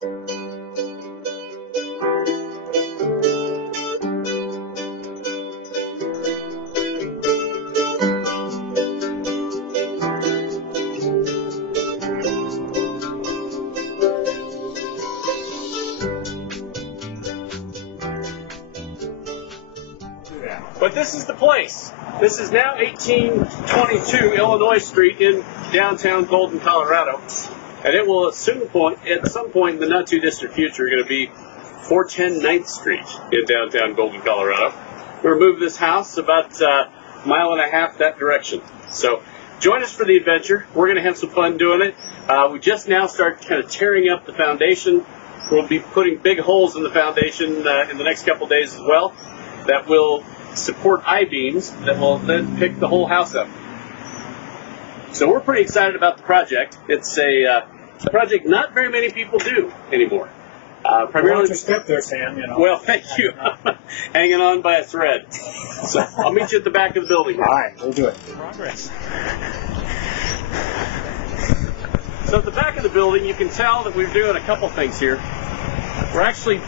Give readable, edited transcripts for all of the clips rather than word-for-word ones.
But this is the place. This is now 1822 Illinois Street in downtown Golden, Colorado. And it will at some point in the not too distant future going to be 410 9th Street in downtown Golden, Colorado. We're going to move this house about a mile and a half that direction. So join us for the adventure. We're going to have some fun doing it. We just now start kind of tearing up the foundation. We'll be putting big holes in the foundation in the next couple days as well. That will support I-beams that will then pick the whole house up. So we're pretty excited about the project. It's a project not very many people do anymore. Primarily. Watch your step there, Sam. You know. Well, thank you. Hanging on by a thread. So I'll meet you at the back of the building. All right, we'll do it. Progress. So at the back of the building, you can tell that we're doing a couple things here. We're actually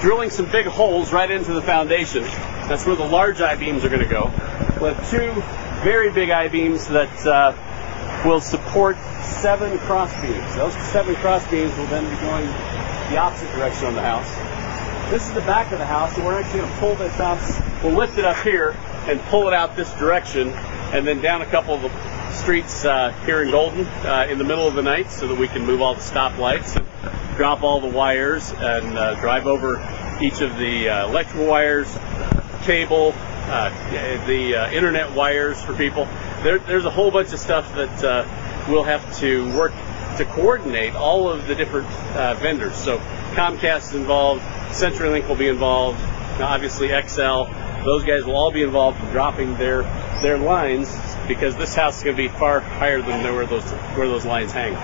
drilling some big holes right into the foundation. That's where the large I-beams are going to go. We'll have two very big I-beams that will support 7 cross beams. Those 7 cross beams will then be going the opposite direction on the house. This is the back of the house, and we're actually going to pull this house. We'll lift it up here and pull it out this direction, and then down a couple of the streets here in Golden in the middle of the night, so that we can move all the stoplights and drop all the wires and drive over each of the electrical wires, cable, the internet wires for people. There's a whole bunch of stuff that we'll have to work to coordinate all of the different vendors. So Comcast is involved, CenturyLink will be involved, obviously XL. Those guys will all be involved in dropping their lines, because this house is going to be far higher than where those lines hang.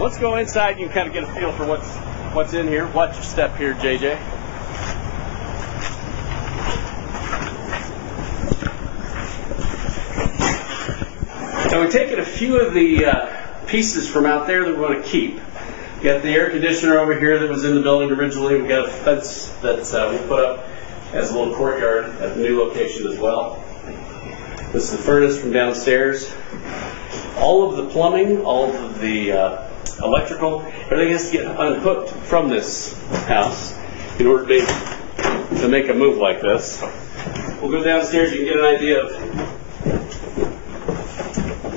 Let's go inside. You can kind of get a feel for what's in here. Watch your step here, JJ. Now we've taken a few of the pieces from out there that we want to keep. We got the air conditioner over here that was in the building originally. We've got a fence that we put up as a little courtyard at the new location as well. This is the furnace from downstairs. All of the plumbing, all of the electrical, everything has to get unhooked from this house in order to make a move like this. We'll go downstairs. You can get an idea of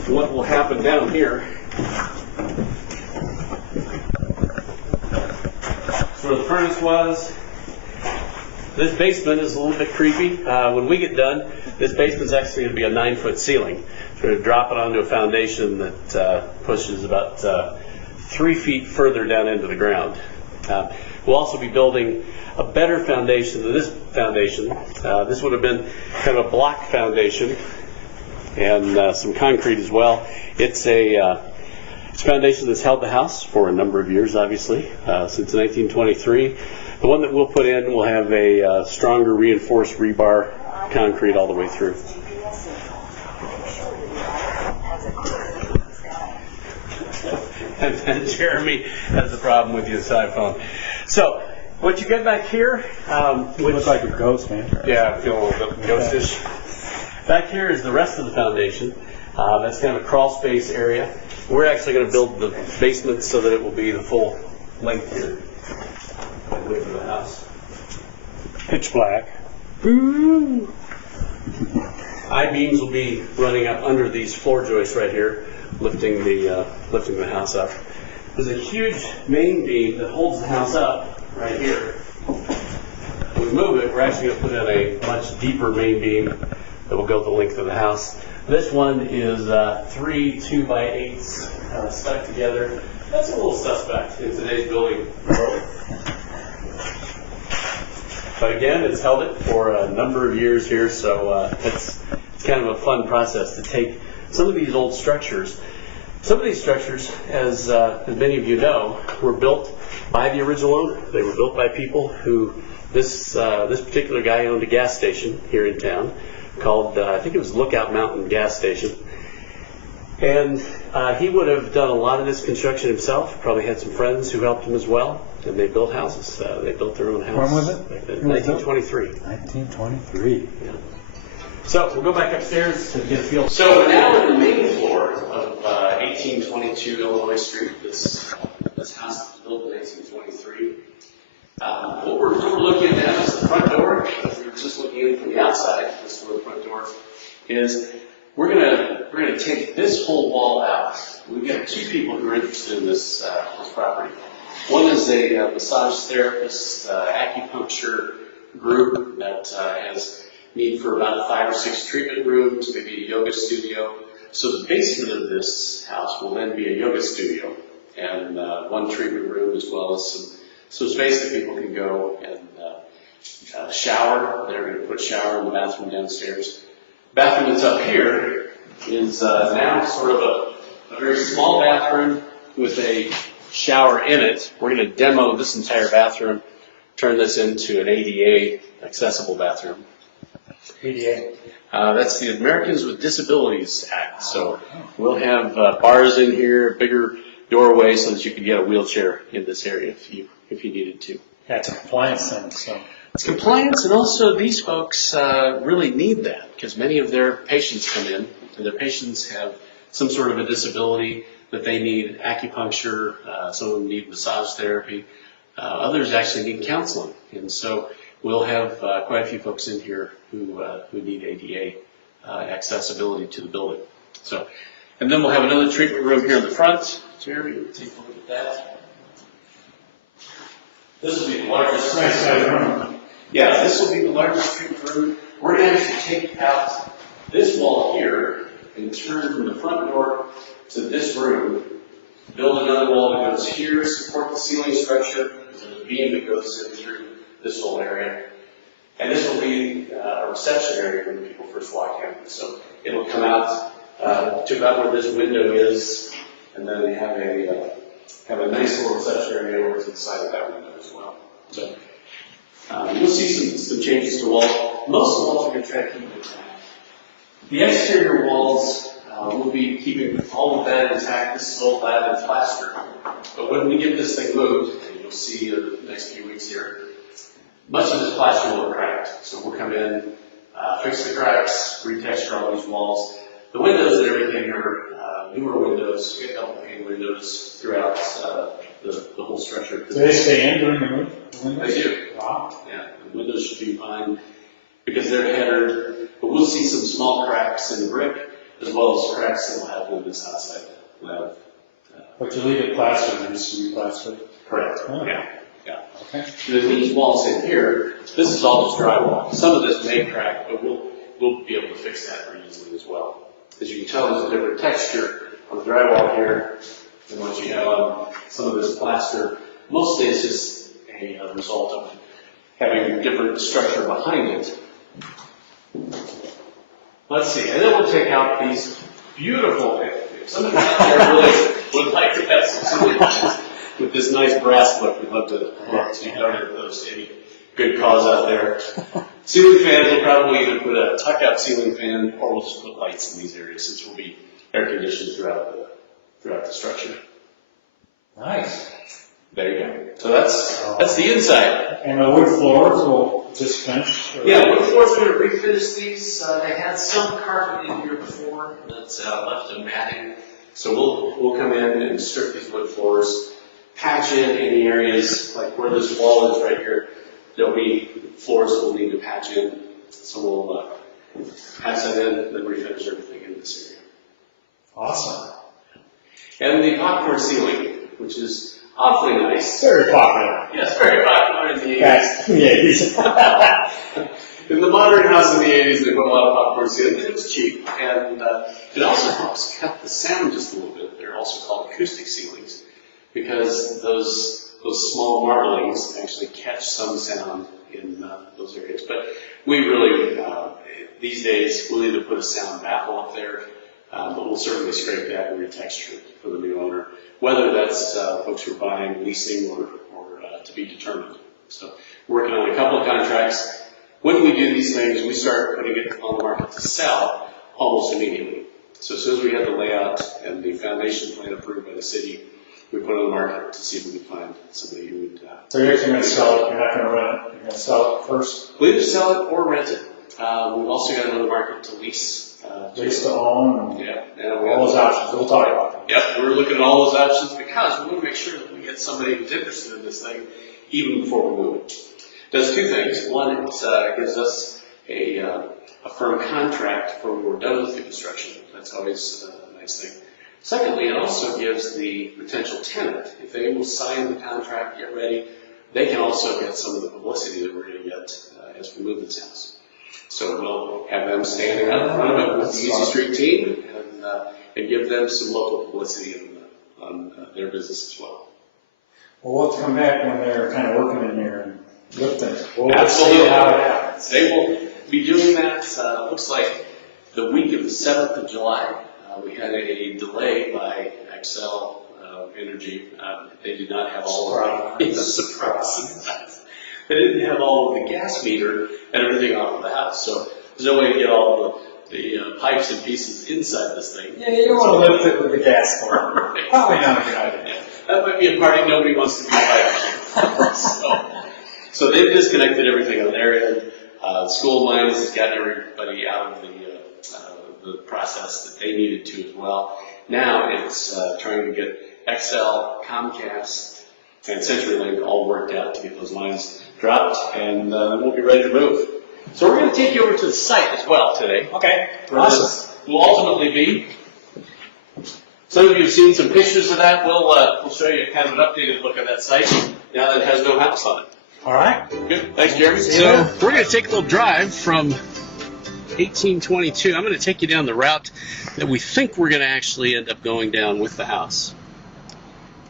what will happen down here. That's where the furnace was. This basement is a little bit creepy. When we get done, this basement's actually going to be a 9-foot ceiling. We're going to drop it onto a foundation that pushes about 3 feet further down into the ground. We'll also be building a better foundation than this foundation. This would have been kind of a block foundation and some concrete as well. It's a foundation that's held the house for a number of years, obviously, since 1923. The one that we'll put in will have a stronger reinforced rebar concrete all the way through. And Jeremy has a problem with his iPhone. So, what you get back here, you look like a ghost, man. Yeah, I feel a little bit ghostish. Back here is the rest of the foundation. That's kind of a crawl space area. We're actually going to build the basement so that it will be the full length here. Width of the house. Pitch black. Boo! I-beams will be running up under these floor joists right here, lifting the house up. There's a huge main beam that holds the house up right here. When we move it, we're actually going to put in a much deeper main beam that will go the length of the house. This one is 3 2x8s stuck together. That's a little suspect in today's building world. But again, it's held it for a number of years here, so it's kind of a fun process to take some of these old structures. Some of these structures, as many of you know, were built by the original owner. They were built by people who, this particular guy owned a gas station here in town called, I think it was Lookout Mountain Gas Station. And he would have done a lot of this construction himself, probably had some friends who helped him as well, and they built houses. They built their own house. When was it? Back then, 1923. 1923. Yeah. So we'll go back upstairs to get a feel. So we're now on the main floor of 1822 Illinois Street. This house was built in 1823. What we're looking at now is the front door. If we were just looking in from the outside, this is where the front door is. We're gonna take this whole wall out. We've got two people who are interested in this property. One is a massage therapist, acupuncture group that has need for about 5 or 6 treatment rooms, maybe a yoga studio. So the basement of this house will then be a yoga studio and 1 treatment room as well as some space that people can go and shower. They're going to put a shower in the bathroom downstairs. Bathroom that's up here is now sort of a very small bathroom with a shower in it. We're going to demo this entire bathroom, turn this into an ADA accessible bathroom. ADA. That's the Americans with Disabilities Act. So we'll have bars in here, bigger doorway so that you can get a wheelchair in this area if you needed to. Yeah, it's a compliance thing, so. It's compliance, and also these folks really need that because many of their patients come in, and their patients have some sort of a disability that they need acupuncture, some of them need massage therapy, others actually need counseling. And so we'll have quite a few folks in here who need ADA accessibility to the building. So, and then we'll have another treatment room here in the front. Jerry, take a look at that. This will be the largest. Nice size room. Yeah, this will be the largest treatment room. We're going to actually take out this wall here and turn from the front door to this room, build another wall that goes here, support the ceiling structure. There's a beam that goes in through this whole area. And this will be a reception area when people first walk in. So it'll come out to about where this window is, and then they have a nice little reception area over to the side of that window as well. So you'll see some changes to the wall. Most of the walls are going to try to keep it intact. The exterior walls will be keeping all of that intact. This is all clad in plaster. But when we get this thing moved, and you'll see in the next few weeks here, much of this plaster will have cracked. So we'll come in, fix the cracks, retexture all these walls. The windows and everything are newer windows. We get double pane windows throughout the whole structure. Do they stay in during the move? They do. Wow. Yeah, the windows should be fine because they're headered, but we'll see some small cracks in the brick as well as cracks that will happen in this outside lab. But you leave it plastered, it used to be plastered. Correct. Oh. Yeah. Okay. These walls in here, this is all just drywall. Some of this may crack, but we'll be able to fix that pretty easily as well. As you can tell, there's a different texture on the drywall here than what you have on some of this plaster. Mostly it's just a result of having a different structure behind it. Let's see, and then we'll take out these beautiful, if somebody out there really would like to have some ceiling fans with this nice brass look, we'd love to donate those to any good cause out there. Ceiling fans, we'll probably either put a tuck-out ceiling fan or we'll just put lights in these areas since we'll be air conditioned throughout the structure. Nice. There you go. So that's the inside. And the wood floors will just finish? Yeah, wood floors are going to refinish these. They had some carpet in here before that's left in matting. So we'll come in and strip these wood floors, patch in any areas like where this wall is right here. There'll be floors that we'll need to patch in. So we'll patch that in and then refinish everything in this area. Awesome. And the popcorn ceiling, which is awfully nice. Very popular. Yes, very popular in the 80s. That's the 80s. In the modern house in the 80s, they put a lot of popcorn ceiling. It was cheap. And it also helps cut the sound just a little bit. They're also called acoustic ceilings because those small marblings actually catch some sound in those areas. But we really, these days, we'll either put a sound baffle up there, but we'll certainly scrape that and retexture it for the new owner, whether that's folks who are buying, leasing, or to be determined. So we're working on a couple of contracts. When we do these things, we start putting it on the market to sell almost immediately. So as soon as we had the layout and the foundation plan approved by the city, we put it on the market to see if we could find somebody who would. So you're actually going to sell it, you're not going to rent it, you're going to sell it first? We either sell it or rent it. We've also got it on the market to lease. Lease to own, Yeah. and all those options, we'll talk about them. Yep, we're looking at all those options because we want to make sure that we get somebody who's interested in this thing even before we move it. Does two things. One, it gives us a firm contract for when we're done with the construction. That's always a nice thing. Secondly, it also gives the potential tenant, if they will sign the contract, get ready, they can also get some of the publicity that we're going to get as we move this house. So we'll have them standing out in front of it with the Easy Street team and give them some local publicity on their business as well. Well, we'll have to come back when they're kind of working in here and lifting. We'll Absolutely. see how it happens. They will be doing that, looks like the week of the 7th of July. We had a delay by Excel Energy. They did not have all of the surprise. They didn't have all of the gas meter and everything off of the house, so there's no way to get all the pipes and pieces inside this thing. Yeah, you don't want to lift it with the gas cord. Probably not a good idea. That might be a party nobody wants to be invited to. So they've disconnected everything on their end. School lines has gotten everybody out of the process that they needed to as well. Now it's trying to get XL, Comcast, and CenturyLink all worked out to get those lines dropped, and we'll be ready to move. So we're going to take you over to the site as well today. Okay, Awesome. Will ultimately be. Some of you have seen some pictures of that. We'll show you kind of an updated look at that site now that it has no house on it. All right. Good. Thanks, Jeremy. See you So there. we're going to take a little drive from 1822. I'm going to take you down the route that we think we're going to actually end up going down with the house.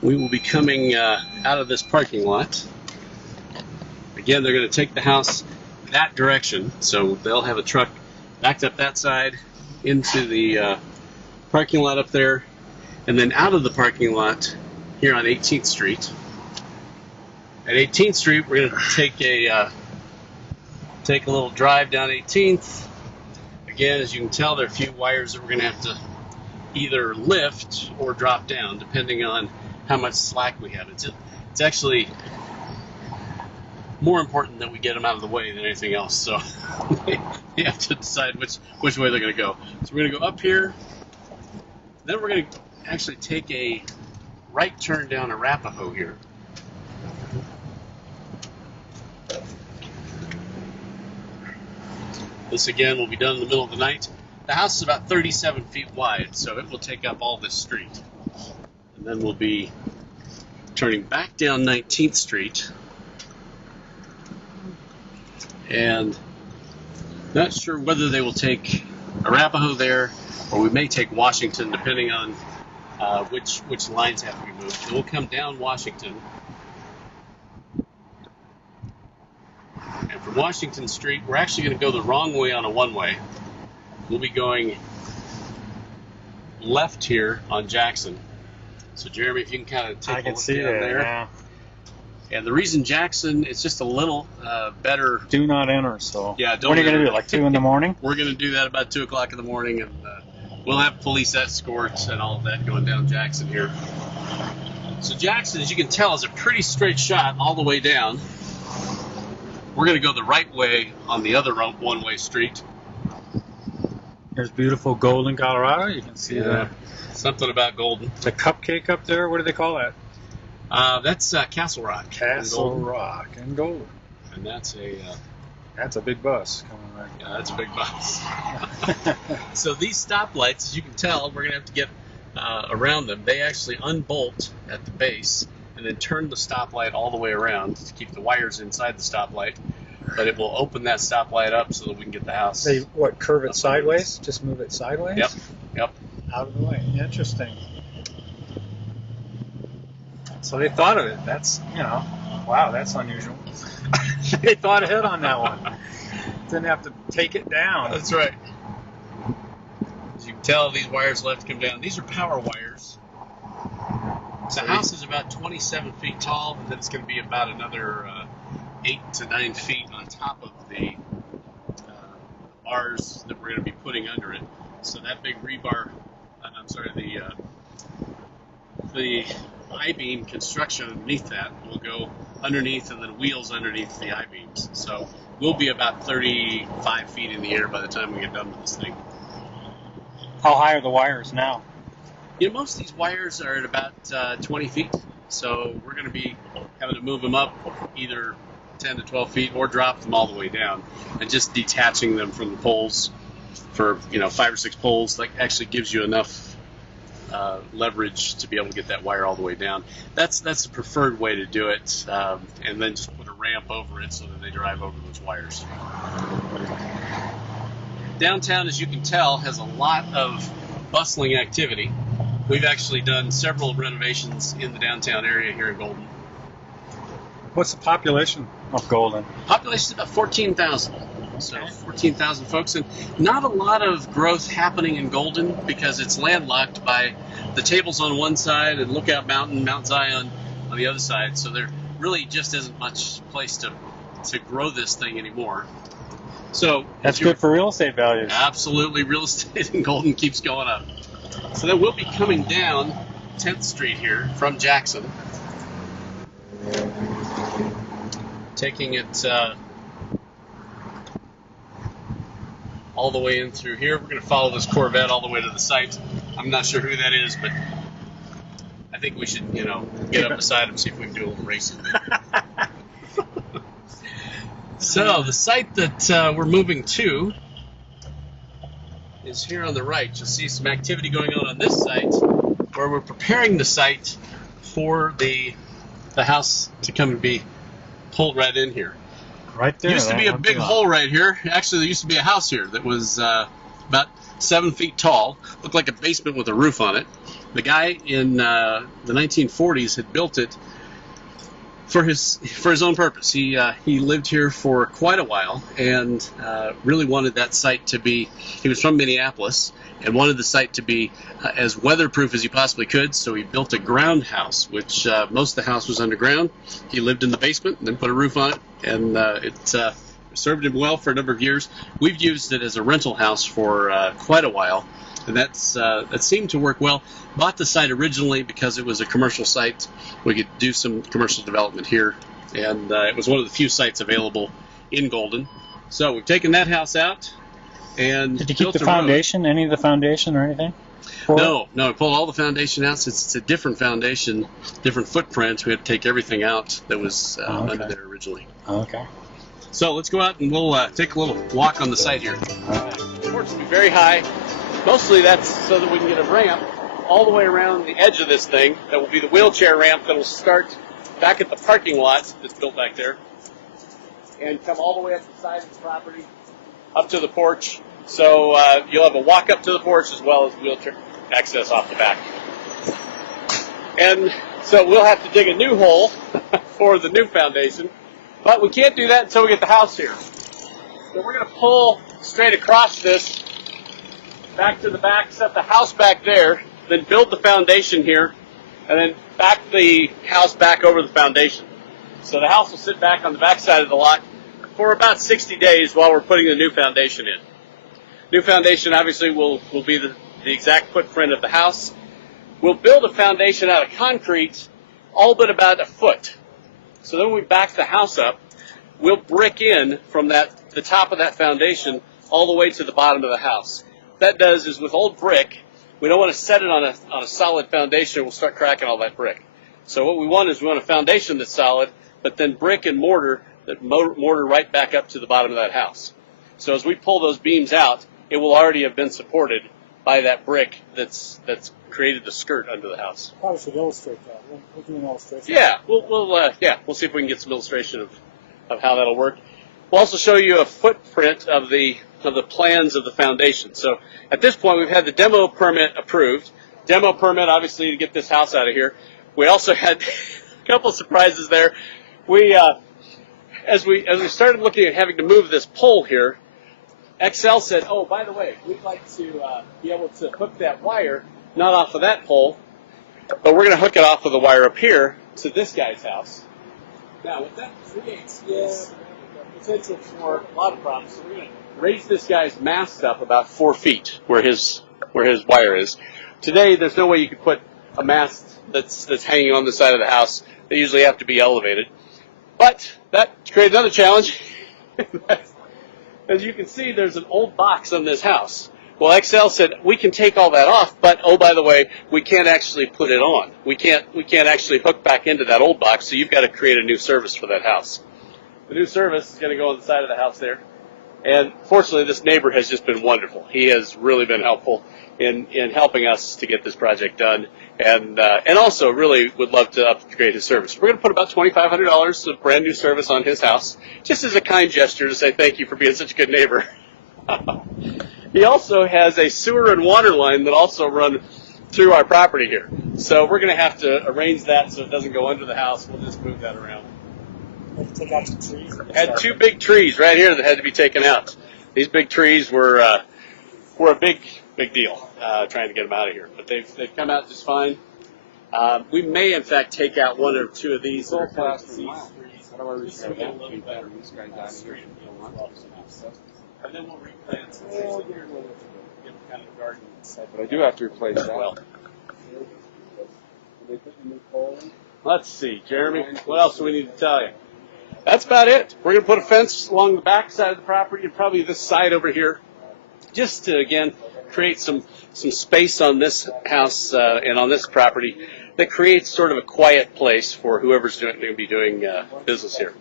We will be coming out of this parking lot. Again, they're going to take the house that direction, so they'll have a truck backed up that side into the parking lot up there, and then out of the parking lot here on 18th Street. At 18th Street, we're going to take a little drive down 18th. Again, as you can tell, there are a few wires that we're going to have to either lift or drop down, depending on how much slack we have. It's actually more important that we get them out of the way than anything else. So you have to decide which way they're going to go. So we're going to go up here. Then we're going to actually take a right turn down Arapahoe here. This again will be done in the middle of the night. The house is about 37 feet wide, so it will take up all this street. And then we'll be turning back down 19th Street. And not sure whether they will take Arapahoe there, or we may take Washington, depending on which lines have to be moved. So we'll come down Washington. And from Washington Street, we're actually going to go the wrong way on a one-way. We'll be going left here on Jackson. So Jeremy, if you can kind of take a look down there. Yeah. And the reason Jackson is just a little better. Do not enter, so. Yeah, don't What are you going to enter. do, like 2 in the morning? We're going to do that about 2 o'clock in the morning, and we'll have police escorts and all of that going down Jackson here. So Jackson, as you can tell, is a pretty straight shot all the way down. We're going to go the right way on the other one-way street. There's beautiful Golden, Colorado. You can see Something about Golden. the cupcake up there. What do they call that? That's Castle Rock. Castle and Golden. Rock and Golden. And that's That's a big bus coming right. yeah, that's a big bus. So these stoplights, as you can tell, we're going to have to get around them. They actually unbolt at the base and then turn the stoplight all the way around to keep the wires inside the stoplight. But it will open that stoplight up so that we can get the house. They what? Curve it sideways? Just move it sideways? Yep. Out of the way. Interesting. So they thought of it. That's wow. That's unusual. They thought ahead on that one. Didn't have to take it down. That's right. As you can tell, these wires will have to come down. These are power wires. The house is about 27 feet tall, and then it's going to be about another 8 to 9 feet on top of the bars that we're going to be putting under it. So that big rebar the I-beam construction underneath that will go underneath, and then wheels underneath the I-beams. So we'll be about 35 feet in the air by the time we get done with this thing. How high are the wires now? You know, most of these wires are at about 20 feet, so we're going to be having to move them up either 10 to 12 feet or drop them all the way down, and just detaching them from the poles for 5 or 6 poles. That actually gives you enough leverage to be able to get that wire all the way down. That's the preferred way to do it, and then just put a ramp over it so that they drive over those wires. Downtown, as you can tell, has a lot of bustling activity. We've actually done several renovations in the downtown area here in Golden. What's the population of Golden? Population is about 14,000. So 14,000 folks, and not a lot of growth happening in Golden because it's landlocked by the tables on one side and Lookout Mountain, Mount Zion on the other side. So there really just isn't much place to grow this thing anymore. So that's good for real estate values. Absolutely, real estate in Golden keeps going up. So then we'll be coming down 10th Street here from Jackson, taking it all the way in through here. We're going to follow this Corvette all the way to the site. I'm not sure who that is, but I think we should, get up beside him, see if we can do a little racing. So the site that we're moving to is here on the right. You'll see some activity going on this site where we're preparing the site for the house to come and be pulled right in here. Right there. Used to be a big hole right here. Actually, there used to be a house here that was about 7 feet tall. Looked like a basement with a roof on it. The guy in the 1940s had built it for his own purpose. He lived here for quite a while and really wanted that site to be. He was from Minneapolis and wanted the site to be as weatherproof as he possibly could. So he built a ground house, which most of the house was underground. He lived in the basement and then put a roof on it, and it served him well for a number of years. We've used it as a rental house for quite a while, and that seemed to work well. Bought the site originally because it was a commercial site. We could do some commercial development here, and it was one of the few sites available in Golden. So we've taken that house out. And did you keep the foundation, any of the foundation or anything? No, we pulled all the foundation out. So it's a different foundation, different footprint. We had to take everything out that was under there originally. Okay. So let's go out and we'll take a little walk on the site here. All right. The porch will be very high. Mostly that's so that we can get a ramp all the way around the edge of this thing. That will be the wheelchair ramp that will start back at the parking lot that's built back there and come all the way up the side of the property, up to the porch. So you'll have a walk up to the porch as well as wheelchair access off the back. And so we'll have to dig a new hole for the new foundation, but we can't do that until we get the house here. So we're going to pull straight across this, back to the back, set the house back there, then build the foundation here, and then back the house back over the foundation. So the house will sit back on the back side of the lot for about 60 days while we're putting the new foundation in. New foundation obviously will be the exact footprint of the house. We'll build a foundation out of concrete all but about a foot. So then when we back the house up, we'll brick in from the top of that foundation all the way to the bottom of the house. What that does is with old brick, we don't want to set it on a solid foundation. We'll start cracking all that brick. So what we want a foundation that's solid, but then brick and mortar that mortar right back up to the bottom of that house. So as we pull those beams out, it will already have been supported by that brick that's created the skirt under the house. Probably should illustrate that. We'll do an illustration. Yeah, we'll see if we can get some illustration of how that'll work. We'll also show you a footprint of the plans of the foundation. So at this point, we've had the demo permit approved. Demo permit, obviously, to get this house out of here. We also had a couple of surprises there. We as we started looking at having to move this pole here, XL said, "Oh, by the way, we'd like to be able to hook that wire not off of that pole, but we're going to hook it off of the wire up here to this guy's house." Now, what that creates is potential for a lot of problems. So we're going to raise this guy's mast up about 4 feet where his wire is. Today, there's no way you could put a mast that's hanging on the side of the house. They usually have to be elevated. But that creates another challenge. As you can see, there's an old box on this house. Well, XL said we can take all that off, but oh, by the way, we can't actually put it on. We can't actually hook back into that old box. So you've got to create a new service for that house. The new service is going to go on the side of the house there. And fortunately, this neighbor has just been wonderful. He has really been helpful in helping us to get this project done, and also really would love to upgrade his service. We're going to put about $2,500 of brand new service on his house, just as a kind gesture to say thank you for being such a good neighbor. He also has a sewer and water line that also run through our property here. So we're going to have to arrange that so it doesn't go under the house. We'll just move that around. Take out some trees. Had two big trees right here that had to be taken out. These big trees were a big deal trying to get them out of here, but they've come out just fine. We may in fact take out one or two of these. How do I restore that? And then we'll replant some trees in here. Get kind of a garden. But I do have to replace that. Well, let's see, Jeremy. What else do we need to tell you? That's about it. We're going to put a fence along the back side of the property and probably this side over here, just to again create some space on this house and on this property that creates sort of a quiet place for whoever's going to be doing business here.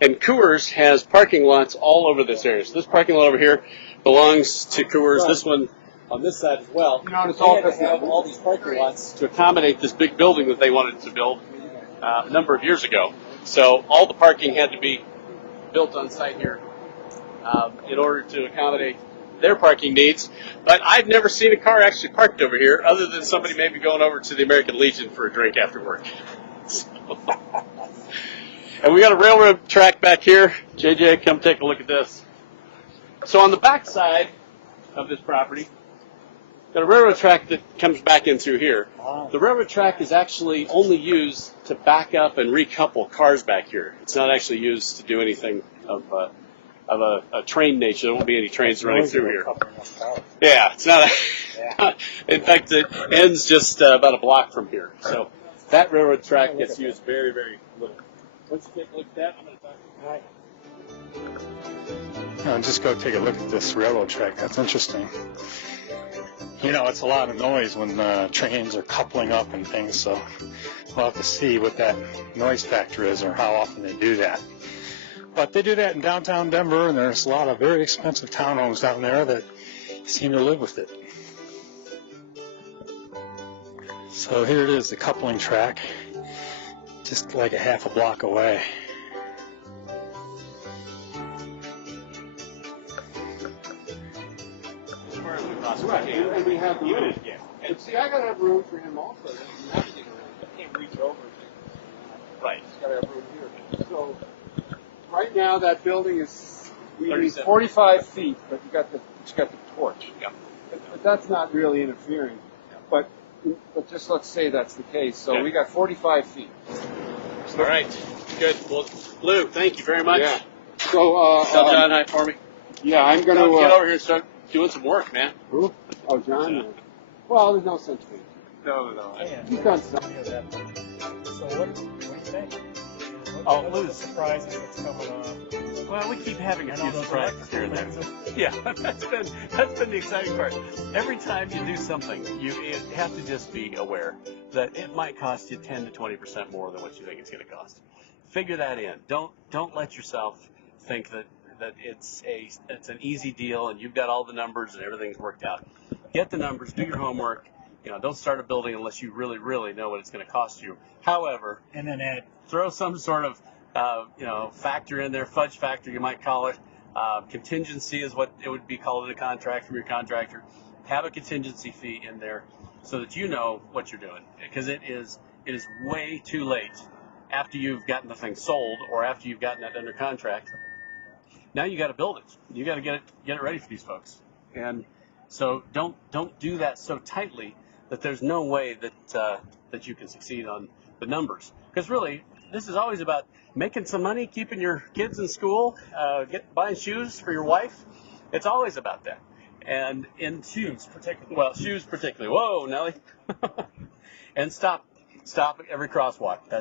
And Coors has parking lots all over this area. So this parking lot over here belongs to Coors. This one on this side as well. You know, it's They all had to have all these parking lots to accommodate this big building that they wanted to build a number of years ago. So all the parking had to be built on site here in order to accommodate their parking needs. But I've never seen a car actually parked over here other than somebody maybe going over to the American Legion for a drink after work. And we got a railroad track back here. JJ, come take a look at this. So on the back side of this property, got a railroad track that comes back in through here. The railroad track is actually only used to back up and recouple cars back here. It's not actually used to do anything of a train nature. There won't be any trains running through here. Yeah, it's not. In fact, it ends just about a block from here. So that railroad track gets used very, very little. Once you take a look at that, I'm going to talk to you. Just go take a look at this railroad track. That's interesting. You know, it's a lot of noise when trains are coupling up and things, so we'll have to see what that noise factor is or how often they do that. But they do that in downtown Denver, and there's a lot of very expensive townhomes down there that seem to live with it. So here it is, the coupling track, just like a half a block away. Right, and we have the room. But see, I gotta have room for him also. You have to get around. I can't reach over. Right. Just gotta have room here. So right now that building is we need 37. 45 feet, but you got the torch. Yeah. But that's not really interfering. But just let's say that's the case. So Okay. we got 45 feet. All right. Good. Well, Lou, thank you very much. Yeah. So Tell John hi for me. yeah, I'm gonna John, get over here and start doing some work, man. Who? Oh, John. Well, there's no sense in it. No. He's done something. So what do you think? Oh, What are the surprises that's coming on? Well, we keep having a And few all those surprises here and there. Yeah, that's been the exciting part. Every time you do something, you have to just be aware that it might cost you 10 to 20% more than what you think it's going to cost. Figure that in. Don't let yourself think that it's an easy deal and you've got all the numbers and everything's worked out. Get the numbers, do your homework. Don't start a building unless you really, really know what it's going to cost you. However, And then add throw some sort of factor in there, fudge factor you might call it. Contingency is what it would be called in a contract from your contractor. Have a contingency fee in there so that you know what you're doing, because it is way too late after you've gotten the thing sold or after you've gotten it under contract. Now you got to build it. You got to get it ready for these folks. And so don't do that so tightly that there's no way that you can succeed on the numbers. Because really, this is always about making some money, keeping your kids in school, buying shoes for your wife. It's always about that. and into Shoes, particularly. well, shoes particularly. Whoa, Nelly. And stop at every crosswalk.